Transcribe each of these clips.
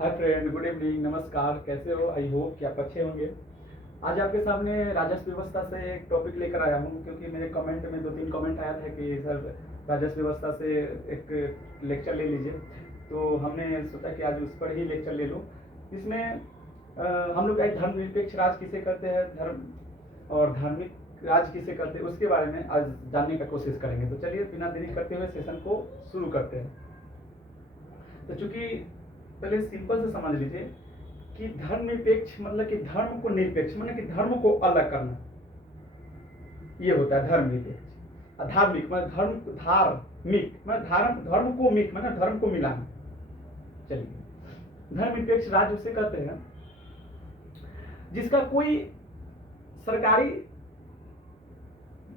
Hi friend, good evening, नमस्कार। कैसे हो? आई होप कि आप अच्छे होंगे। आज आपके सामने राजस्व व्यवस्था से एक टॉपिक लेकर आया हूँ, क्योंकि मेरे कमेंट में 2-3 कमेंट आया था कि सर राजस्व व्यवस्था से एक लेक्चर ले लीजिए। तो हमने सोचा कि आज उस पर ही लेक्चर ले लूँ। इसमें हम लोग एक धर्मनिरपेक्ष राज किसे कहते हैं, धर्म और धार्मिक राज किसे कहते हैं, उसके बारे में आज जानने का कोशिश करेंगे। तो चलिए बिना देरी करते हुए सेशन को शुरू करते हैं। तो चूंकि पहले सिंपल से समझ लीजिए कि धर्मनिरपेक्ष मतलब कि धर्म को निरपेक्ष मतलब कि धर्म को अलग करना, ये होता है धर्मनिरपेक्ष। धार्मिक मतलब धार्मिक मतलब धर्म को मिक मतलब धर्म को मिलाना। चलिए, धर्मनिरपेक्ष राज्य उसे कहते हैं जिसका कोई सरकारी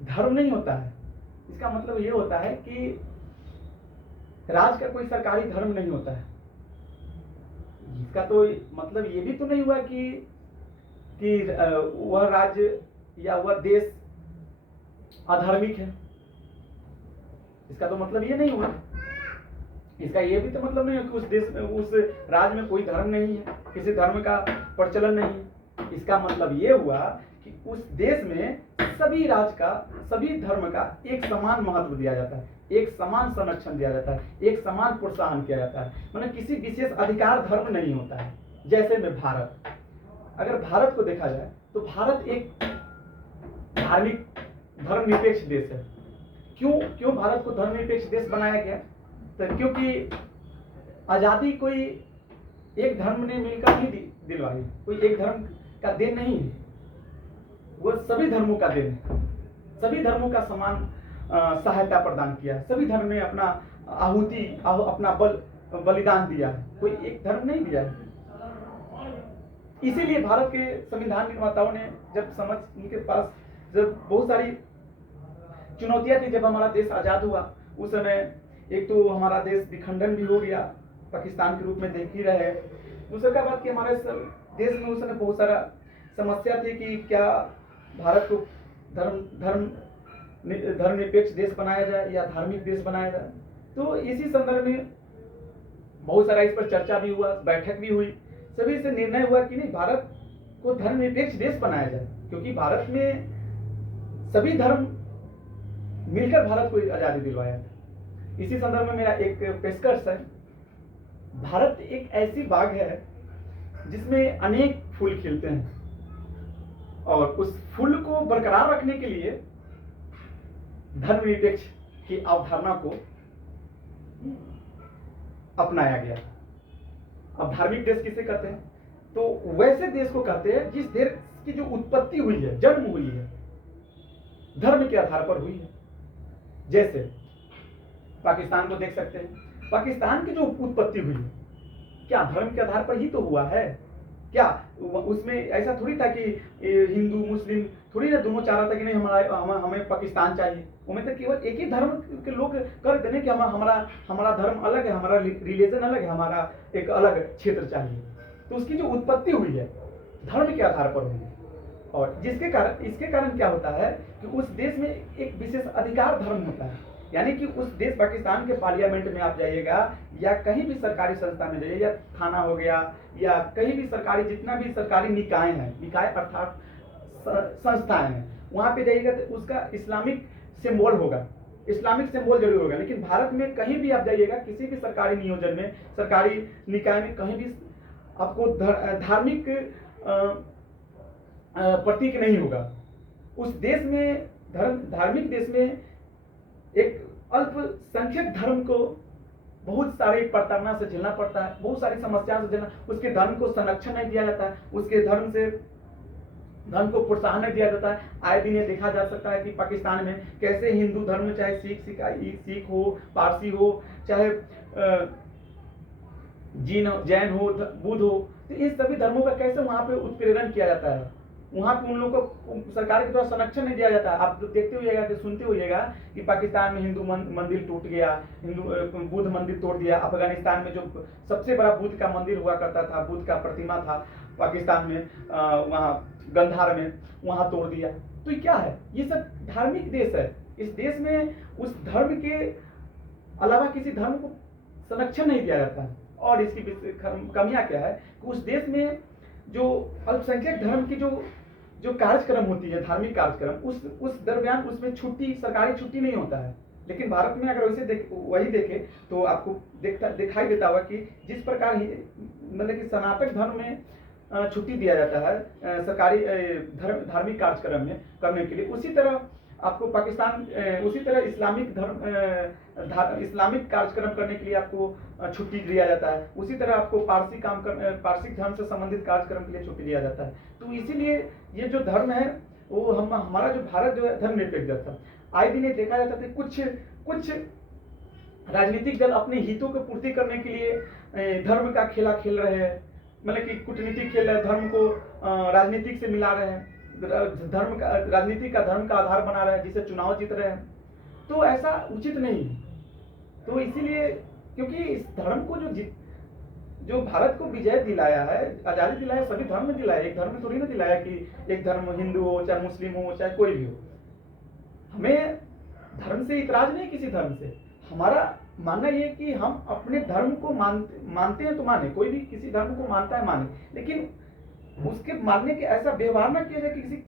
धर्म नहीं होता है। इसका मतलब ये होता है कि राज का कोई सरकारी धर्म नहीं होता है। इसका तो मतलब ये भी तो नहीं हुआ कि वह राज्य या वह देश अधार्मिक है। इसका तो मतलब ये नहीं हुआ। इसका ये भी तो मतलब नहीं है कि उस देश में, उस राज्य में कोई धर्म नहीं है, किसी धर्म का प्रचलन नहीं है। इसका मतलब ये हुआ कि उस देश में सभी राज्य का, सभी धर्म का एक समान महत्व दिया जाता है, एक समान संरक्षण दिया जाता है, एक समान प्रोत्साहन किया जाता है। मतलब किसी विशेष अधिकार धर्म नहीं होता है। जैसे में भारत, अगर भारत को देखा जाए तो भारत एक धार्मिक धर्मनिरपेक्ष देश है। क्यों भारत को धर्मनिरपेक्ष देश बनाया गया? तो क्योंकि आजादी कोई एक धर्म ने मिलकर नहीं दिलवाई, कोई एक धर्म का देन नहीं है, वह सभी धर्मों का देन है। सभी धर्मों का समान सहायता प्रदान किया, सभी धर्म ने अपना आहुति अपना बलिदान दिया है, कोई एक धर्म नहीं दिया है। इसीलिए भारत के संविधान निर्माताओं ने उनके पास जब बहुत सारी चुनौतियां थी, जब हमारा देश आजाद हुआ उस समय एक तो हमारा देश विखंडन भी हो गया, पाकिस्तान के रूप में देख ही रहे। दूसरा बात कि हमारे देश में उस समय बहुत सारा समस्या थी कि क्या भारत को धर्मनिरपेक्ष देश बनाया जाए या धार्मिक देश बनाया जाए। तो इसी संदर्भ में बहुत सारा इस पर चर्चा भी हुआ, बैठक भी हुई। सभी से निर्णय हुआ कि नहीं, भारत को धर्मनिरपेक्ष देश बनाया जाए, क्योंकि भारत में सभी धर्म मिलकर भारत को आजादी दिलवाया था। इसी संदर्भ में मेरा एक पेशकश है। भारत एक ऐसी बाग है जिसमें अनेक फूल खिलते हैं, और उस फूल को बरकरार रखने के लिए धर्मनिरपेक्ष की अवधारणा को अपनाया गया। अब धार्मिक देश किसे कहते हैं? तो वैसे देश को कहते हैं जिस देश की जो उत्पत्ति हुई है, जन्म हुई है, धर्म के आधार पर हुई है। जैसे पाकिस्तान को देख सकते हैं। पाकिस्तान की जो उत्पत्ति हुई है, क्या धर्म के आधार पर ही तो हुआ है? क्या उसमें ऐसा थोड़ी था कि हिंदू मुस्लिम थोड़ी ना दोनों चाह रहा था कि नहीं हमें पाकिस्तान चाहिए। उनमें तो केवल एक ही धर्म के लोग कर देने कि हमारा धर्म अलग है, हमारा रिलीजन अलग है, हमारा एक अलग क्षेत्र चाहिए। तो उसकी जो उत्पत्ति हुई है धर्म के आधार पर हुई है, और इसके कारण क्या होता है कि उस देश में एक विशेष अधिकार धर्म होता है। यानी कि उस देश पाकिस्तान के पार्लियामेंट में आप जाइएगा या कहीं भी सरकारी संस्था में जाइए, या थाना हो गया या कहीं भी सरकारी, जितना भी सरकारी निकाय हैं, निकाय अर्थात संस्थाएं हैं, वहां पे जाइएगा तो उसका इस्लामिक सिंबल होगा, इस्लामिक सिंबल जरूर होगा। लेकिन भारत में कहीं भी आप जाइएगा, किसी भी सरकारी नियोजन में, सरकारी निकाय में, कहीं भी आपको धार्मिक प्रतीक नहीं होगा। उस देश में धार्मिक देश में एक अल्पसंख्यक धर्म को बहुत सारी प्रताड़ना से झेलना पड़ता है, बहुत सारी समस्याओं से झेलना। उसके धर्म को संरक्षण नहीं दिया जाता है, उसके धर्म को प्रोत्साहन नहीं दिया जाता है। आए दिन ये देखा जा सकता है कि पाकिस्तान में कैसे हिंदू धर्म में, चाहे सिख हो, पारसी हो, चाहे जैन हो, बुद्ध हो, तो इन सभी धर्मों का कैसे वहां पे उत्प्रेरण किया जाता है। वहां पे उन लोगों को सरकार के द्वारा संरक्षण नहीं दिया जाता। आप देखते होइएगा कि सुनते होइएगा कि पाकिस्तान में हिंदू मंदिर टूट गया, बुद्ध मंदिर तोड़ दिया। अफगानिस्तान में जो सबसे बड़ा बुद्ध का मंदिर हुआ करता था, बुद्ध का प्रतिमा था पाकिस्तान में, वहां गंधार में, वहां तोड़ दिया। तो ये क्या है? ये सब धार्मिक देश है। इस देश में उस धर्म के अलावा किसी धर्म को संरक्षण नहीं दिया जाता है। और इसकी कमियां क्या है कि उस देश में जो अल्पसंख्यक धर्म की जो जो कार्यक्रम होती है, धार्मिक कार्यक्रम, उस दरमियान उसमें छुट्टी, सरकारी छुट्टी नहीं होता है। लेकिन भारत में अगर वैसे वही देखें तो आपको दिखाई देता होगा कि जिस प्रकार मतलब कि सनातन धर्म में छुट्टी दिया जाता है सरकारी धार्मिक कार्यक्रम में करने के लिए, उसी तरह आपको पाकिस्तान उसी तरह इस्लामिक कार्यक्रम करने के लिए आपको छुट्टी दिया जाता है। उसी तरह आपको पारसी धर्म से संबंधित कार्यक्रम के लिए छुट्टी दिया जाता है। तो इसीलिए ये जो धर्म है वो हमारा जो भारत जो है धर्मनिरपेक्ष देश है। आए दिन ये देखा जाता था कुछ राजनीतिक दल अपने हितों को पूर्ति करने के लिए धर्म का खेला खेल रहे हैं, मतलब कि कूटनीतिक खेल रहे हैं, धर्म को राजनीतिक से मिला रहे हैं, राजनीति का धर्म का आधार बना रहे हैं, जिससे चुनाव जीत रहे हैं। तो ऐसा उचित नहीं है। तो इसीलिए क्योंकि इस धर्म को जो भारत को विजय दिलाया है, आजादी दिलाया, सभी धर्म ने दिलाया, एक धर्म ने थोड़ी ना दिलाया कि एक धर्म हिंदू हो, चाहे मुस्लिम हो, चाहे कोई भी हो। हमें धर्म से इतराज नहीं, किसी धर्म से। हमारा मानना ये कि हम अपने धर्म को मानते हैं तो माने, कोई भी किसी धर्म को मानता है माने, लेकिन उसके मानने के ऐसा व्यवहार ना किया जाए कि किसी